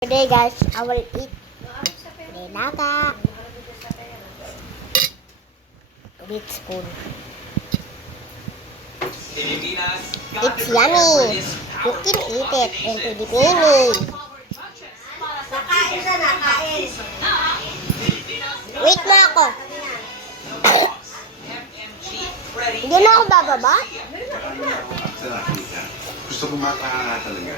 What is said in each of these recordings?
Today guys, I will eat nilaga with spoon. It's yummy. You can eat it in Philippines. Wait mo ako. Hindi na ako bababa. Gusto ko makahala talaga.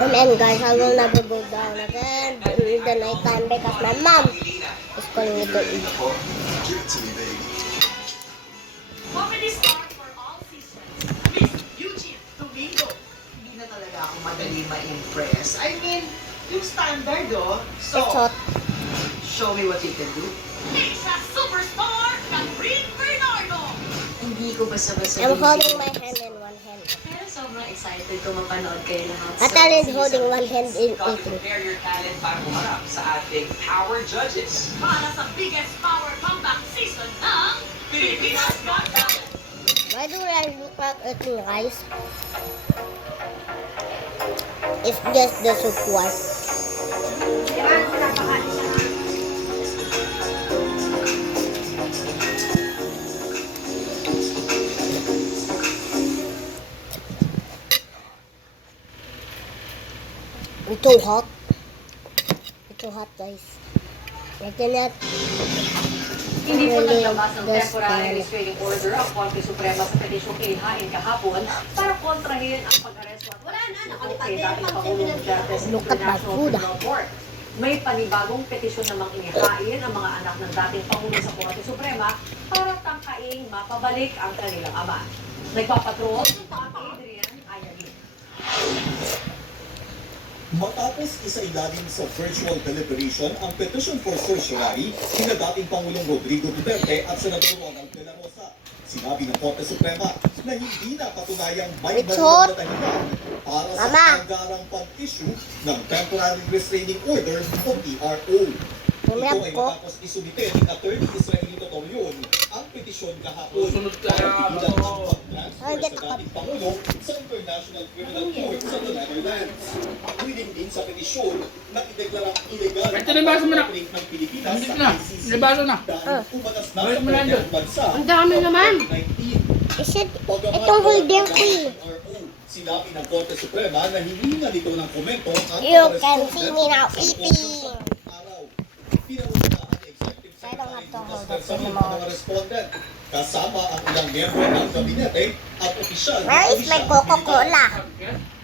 And then guys, I will never go down again in the night time because my mom is calling me to eat. Give it to me, baby. Comedy star for all seasons, Miss Eugene Domingo. Hindi na talaga ako madali ma-impress. I mean, yung standard, oh. It's So, hot. show me what you can do. Isa superstar, Catherine Bernardo. Hindi ko basta-basta I'm holding my hand in one hand. Pero sobrang excited ko mapanood kayo lahat. Atal is holding one hand in Got to eating. prepare your talent para humarap sa ating Power Judges. Para sa biggest power comeback season ng Pilipinas Got Talent. Why do I look like eating rice? It's just the soup one. It's too hot. It's too hot, guys. I cannot. Hindi po Really, naglabas ng that's temporary fine. restraining order ang Korte Suprema sa petisyong ihain kahapon para kontrahin ang pag-aresto at kay dating Pangulong Duterte sa Look at my International food. Criminal Court. May panibagong petisyon namang inihain ang mga anak ng dating Pangulo sa Korte Suprema para tangkaing mapabalik ang kanilang ama. Nagpapatrol Adrian Ayamin. Matapos isa-ilalim sa virtual deliberation ang petition for certiorari sina dating Pangulong Rodrigo Duterte at Senador Ronald De La Rosa, sinabi ng Korte Suprema na hindi na patunayang may It's maluwag hot. na dahilan para sa Mama. anggarang pag-issue ng Temporary Restraining Order o TRO. Ito ay matapos isumite ni Attorney Israelito Torion ang petisyon kahapon para pigilan ang pag-transfer sa dating Pangulo sa International Criminal Court sa the Netherlands. Willing din sa petisyon na ideklarang illegal Ito, nabasa mo na. operate ng Pilipinas Hindi sa na. ICC Nabasa na. dahil umanas na Balik sa mo lang kanyang bansa. Ang dami naman. 2019. Is it? Itong holder ko eh. Sinabi ng Korte Suprema na hininga nito ng komento ang You mga can respondent see me now sa eating. araw. Pinangunahan ni Executive I don't have Secretary to Lucas hold it Bersamin ang anymore. mga respondent kasama ang ilang miyembro ng gabinete at opisyal ng Where is my komisyon Coca-Cola?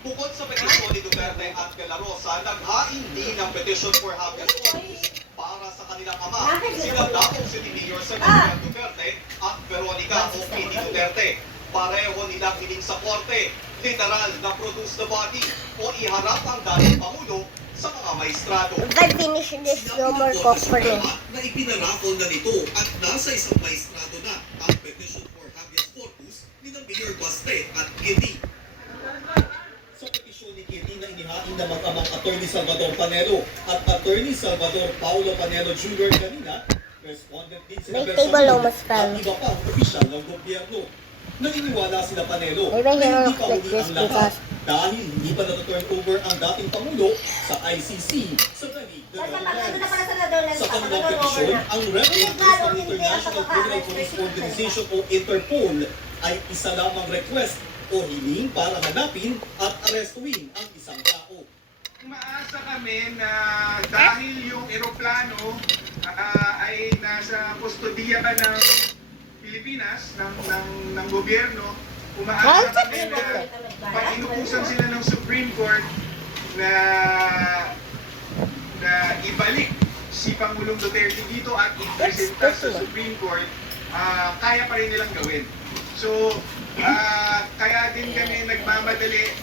Bukod sa petisyon ni Duterte at De La Rosa, naghain din ng petition for habeas corpus para sa kanilang ama, sila dating City Mayor Sebastian Duterte at Veronica o Kitty Duterte. Pareho nilang hiling sa korte, literal na produce the body o iharap ang dating Pangulo sa mga maestrado. If I finish this, no more Coke for me. na ipinarapol na nito at nasa isang maestrado na ang petition for habeas corpus ni na Mayor Baste at Kitty. Sa petisyon ni Kitty na inihain ng mag-amang Attorney Salvador Panelo at Attorney Salvador Paulo Panelo Jr. kanina, respondent din sila May table almost at fell. iba pang opisyal ng gobyerno. Naniniwala sila Panelo Maybe he na hindi looks pa like uli this ang lahat because- dahil hindi pa na-turn over ang dating Pangulo sa ICC sa Danig de Netherlands. Sa kanilang petisyon, ang reference ng International Criminal Police Organization o Interpol ay isa lamang request o hiling para hanapin at arestuin ang isang tao. Umaasa kami na dahil yung eroplano ay nasa kustodiya ng Pilipinas, ng gobyerno, umaasa kami na pag inutusan sila ng Supreme Court na ibalik si Pangulong Duterte dito at ipresenta sa Supreme Court, kaya pa rin nilang gawin. So, kaya din kami nagmamadali.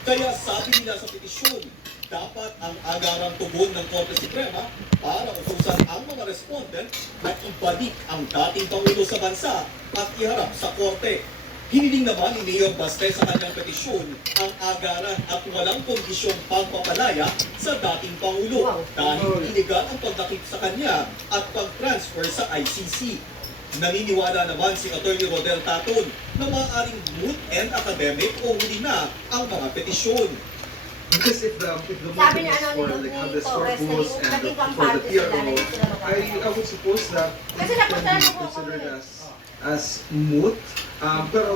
Kaya sabi nila sa petisyon, dapat ang agarang tugon ng Korte Suprema para utusan ang mga respondent na ibalik ang dating Pangulo sa bansa at iharap sa Korte. Hiniling naman ni Mayor Baste sa kanyang petisyon ang agaran at walang kondisyong pagpapalaya sa dating Pangulo dahil iligal ang pagdakip sa kanya at pag-transfer sa ICC. Naniniwala naman si Atty. Rodel Taton na maaaring moot and academic o huli na ang mga petisyon. Because if the Sabi motive na is ano for ni like how the Torres story na goes yung and naging for the kampante sila PRO, na hindi sila I would suppose that Kasi it napunta can na be po ako considered eh. as moot. Pero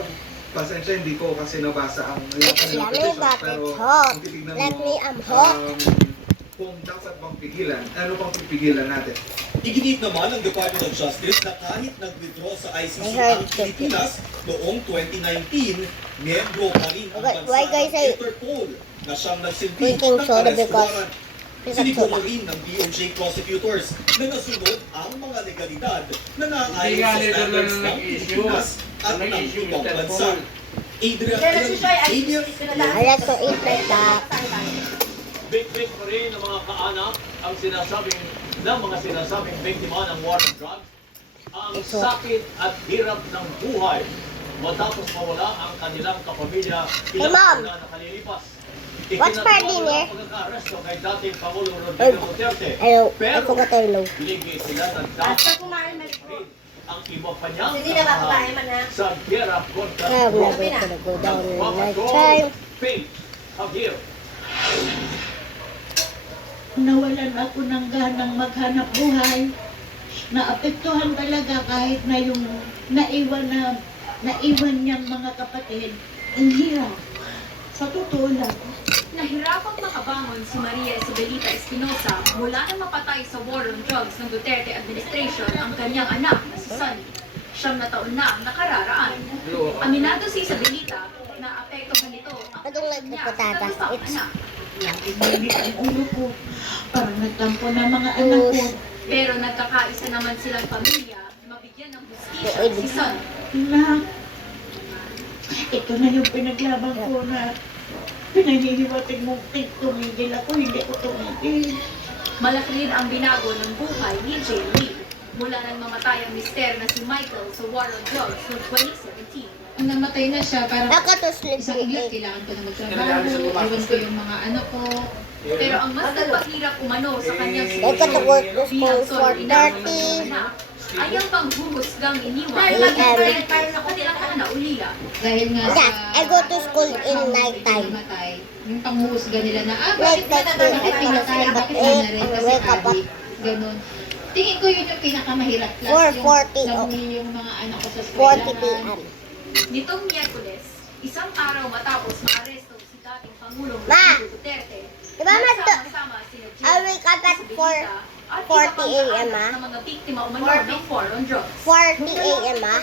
pasensya, hindi ko kasi nabasa ang lahat ng Yummy, petition. but Pero it's hot. kung titignan Let mo, me, I'm hot. kung dapat bang pigilan, ano pang pipigilan natin? Iginit naman ng Department of Justice na kahit nag-withdraw sa ICC I heard ang Pilipinas noong 2019, miyembro pa rin ang Okay, why bansa guys ng say Interpol na siyang nagsilbi drinking ng soda arrest because warrant. it's a Siniguro soda. rin ng DOJ prosecutors na nasunod ang mga legalidad na naayon sa standards ng Pilipinas at ng ibang bansa. Adrian Ayala, I like to eat like that. Bit-bit pa rin ng mga kaanak ang mga sinasabing biktima ng war on drugs. Ang sakit at hirap ng buhay matapos mawala ang kanilang kapamilya ilang Mom. taon na nakalilipas. What's for dinner? Ang pagkaka-aresto kay dating Pangulong Rodrigo Duterte. Hello, I Pero forgot to hello. binigay sila ng Basta dapat kumain na rin ang iba pa niyang Hindi na ba kumain man ha? sa gera kontra I'm drugs. never gonna go down in my Nagpapatrol, time. Faith Javier. Nawalan ako ng ganang maghanap buhay. Naapektuhan talaga kahit na yung naiwan niyang mga kapatid. Ang hirap. Sa totoo lang. Nahirapang makabangon si Maria Isabelita Espinosa mula nang mapatay sa war on drugs ng Duterte administration ang kanyang anak na si Sonny. 9 na taon na ang nakararaan. Aminado si Isabelita na apektuhan nito ang Patong like the kanya patatas. sa It's anak. Laging mainit ang ulo ko. Parang nagtampo na mga anak ko. Pero nagkakaisa naman silang pamilya na mabigyan ng hustisya si Sonny. Na, ito na yung pinaglaban ko na pinahihirating mong tumigil ako, hindi ko tumigil. Malaki rin ang binago ng buhay ni Jane Lee mula nang mamatay ang mister na si Michael sa war on drugs noong 2017. Nung namatay na siya, parang Ako to sleep isang ulit, kailangan ko na magtrabaho, iwan ko yung mga anak ko. Pero ang mas nagpahirap umano sa kanyang I got to go to school bilang for solo ina ng 30 mga anak ay ang panghuhusgang iniwan AM. sa kanilang anak ulila. Dahil nga sa... Yes, I go to school in nighttime. Namatay, yung panghuhusga nila na, Like bakit pinatay, bakit and nangyari, kasi wake up at adik, ganun. Tingin ko yun yung pinakamahirap. Plus 4:40 yung nahuwi yung mga anak ko sa 40 p.m. Nitong Miyerkules, isang araw matapos maaresto si dating Pangulong Ma! Rodrigo Duterte, Diba nagsama-sama sina Jane, I wake up at Isabelita, at 4:40 iba pang a.m., kaanak ah. ng mga biktima umano ng war on drugs. 40 a.m. ah.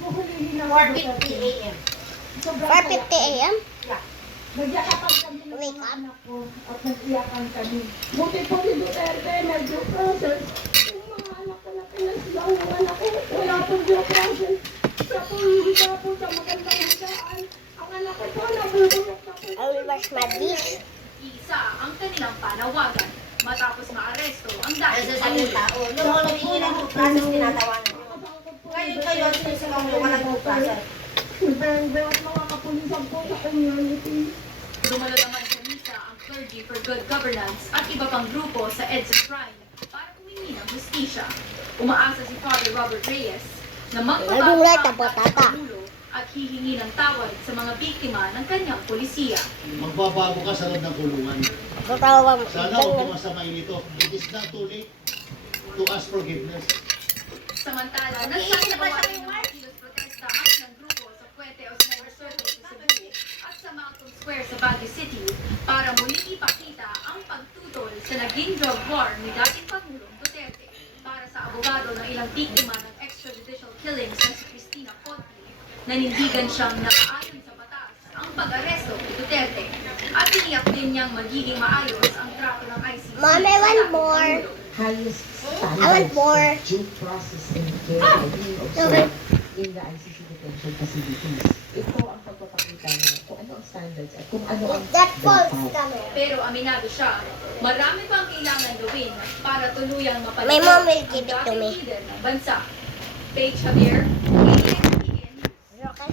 4:50 a.m. 4:50 a.m. Nagyakapan kami ng Wake mga up. anak ko at nagsiyakan kami. Buti po si Duterte nag-due process. Yung mga anak ko na pinasla, yung anak ko, wala pong due process. Siya po sa magandang handaan. Ang anak ko po, nabubulok na po. I will wash my dish. Isa ang kanilang panawagan matapos maaresto ang dating Sa Pangulo. tao. Noong humingi ng due process, tinatawanan nyo. Ngayon kayo, sinusigaw nyo, walang due process. Bawat mga kapulisan po sa community. Dumalo naman sa misa ang Clergy for Good Governance at iba pang grupo sa EDSA Shrine para humingi ng hustisya. Umaasa si Father Robert Reyes na magbabago Nagulat pa ang ang patata. Pangulo at hihingi ng tawad sa mga biktima ng kanyang polisiya. Magbabago ka sa loob ng kulungan. Tatawa mo. Sana huwag kang masamain ito. It is not too late to ask forgiveness. Samantala, nagsasagawa rin ng kilos protesta ang ilang grupo sa Puente Osmeña Circle sa Cebu at sa Malcolm Square sa Baguio City para muli ipakita ang pagtutol sa naging drug war ni dating Pangulong Duterte. Para sa abogado ng ilang biktima ng extrajudicial killings na si Cristina Conti, nanindigan siyang nakaayon sa batas ang pag-aresto ni Duterte at tiniyak din niyang magiging maayos ang trato ng ICC. Mom, I want more. Highest I want more. due process and care are being observed in the ICC detention facilities. Ito ang pagpapakita na kung ano ang standards at kung ano ang That falls dapat. kami. Pero aminado siya, marami pang kailangan gawin para tuluyang My mapalagay mom will ang give it to dating me. leader ng bansa. Paige Javier, ABS-CBN News. Okay?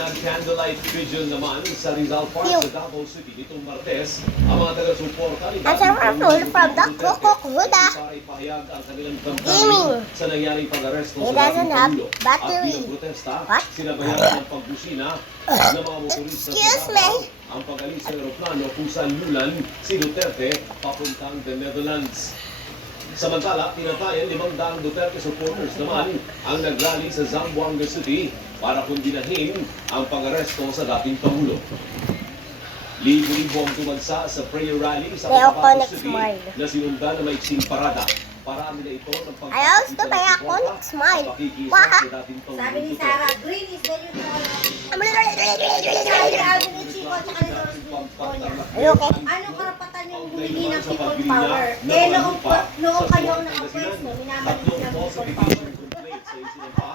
Nag-candlelight vigil naman sa Rizal Park sa Davao City nitong Martes ang mga taga-suporta ni Ang sarap Pangulong full from the Duterte Coca-Cola. para ipahayag ang kanilang Gaming. damdamin sa nangyaring pag-aresto It sa doesn't dating have Pangulo. At battery. bilang protesta, What? sinabayan ng pagbusina ng mga motorista Excuse sa me. Davao ang pag-alis sa aeroplano kung saan lulan si Duterte papuntang the Netherlands. Samantala, tinatayan 500 Duterte supporters naman ang nagrally sa Zamboanga City para kundinahin ang pag-aresto sa dating Pangulo. Libo-libo ang tumagsa sa prayer rally sa May Cotabato Iconic City smile. na sinundan ng maiksing parada. Paraan nila ito ng I also may Iconic smile. pakikisa Wah. sa dating Pangulo Sabi ni Duterte. Sarah, green is the new color. Sabi ni Chico, tsaka ni Doris Victoria. Are you okay? Ano karapatan yung humingi ng people power? Eh, noong kayo na-oppress, no, minamalik ng people power.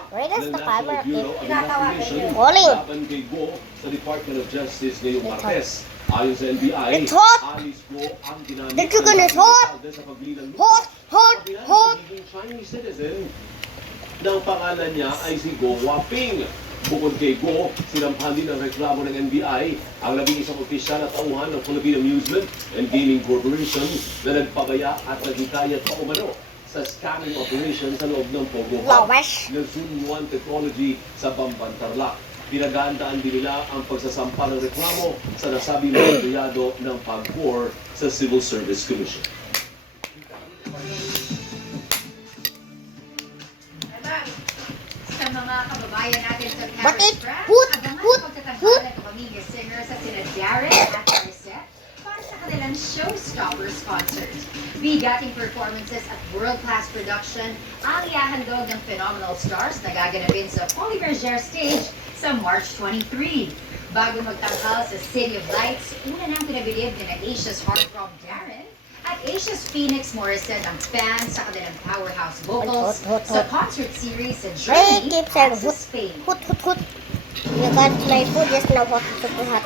Where does the camera keep Tinatawagan yun. rolling? Laban kay Go sa Department of Justice ngayong Martes. Ayon sa NBI, It's hot. alis Go ang ginamit The chicken is hot. sa paglilang Hot, hot, hot. Naging Chinese citizen ng pangalan niya ay si Go Waping. Bukod kay Go, sinampahan din ang reklamo ng NBI ang 11 opisyal at tauhan ng Philippine Amusement and Gaming Corporation na nagpabaya at naghikayat pa umano sa scamming operation sa loob ng Pogo Hub Lawash. ng Zoom One Technology sa Bamban, Tarlac. Pinaghandaan din nila ang pagsasampa ng reklamo sa nasabing empleyado ng PAGCOR sa Civil Service Commission. Sa mga kababayan natin sa But Paris it- France, hoot, abangan hoot, ang pagtatanggal hoot. ng pamilya singer sa sina Darren at Arset para sa kanilang Showstoppers concert. Bigating performances at world-class production ang ihahandog ng phenomenal stars na gaganapin sa Paul Berger stage sa March 23. Bago magtangkal sa City of Lights, una nang pinabilib ni na Asia's heartthrob Darren at Asia's Phoenix Morrison ang fans sa kanilang powerhouse vocals Hot, hot, sa hot. concert series sa They Germany keep at saying sa hot, Spain. hot, hot, hot. You got my food just now hot, super hot.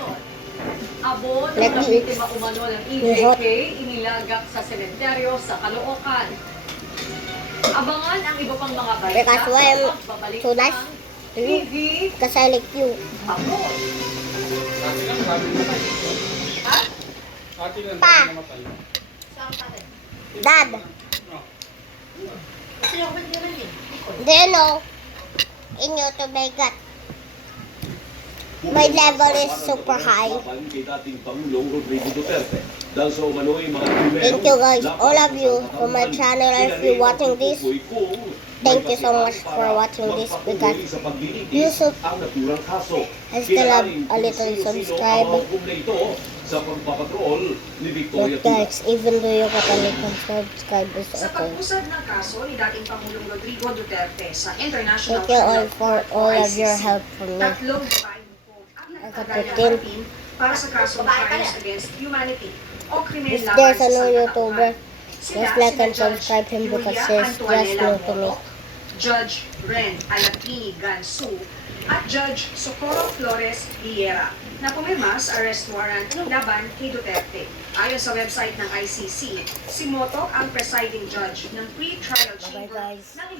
Abo ng Let me eat. nabiktima umano ng May hot. EJK inilagak sa sementeryo sa Caloocan. Abangan ang iba pang mga balita Because why I'm sa pagbabalik so nice ng to you? TV Because I like you. Hamon. Pa. Dad. Do you know, in YouTube I got my level is super high. Kay dating Pangulong Rodrigo Duterte. Dahil sa umano'y mga krimen, Thank you guys, all of you, for my channel. If you're watching this, thank you so much for watching this because you should, I still have a little subscribe. Sa pagpapatrol ni Victoria But guys, even though you got a little subscribe, it's Sa okay. pag-usad ng kaso ni dating Pangulong Rodrigo Duterte sa International Thank you all Criminal for Court o all of your ICC, help for me. tatlong babaeng hukog ang I got nagkagaya 15. natin para sa kasong crimes against humanity o krimen If laban there's sa a new YouTuber, sangkatauhan. just like and subscribe him because he's just new to me. Judge Ren Alapini Gansu at Judge Socorro Flores Vieira na pumirma sa arrest warrant laban kay Duterte. Ayon sa website ng ICC, si Motok ang presiding judge ng pre-trial chamber ng investigation.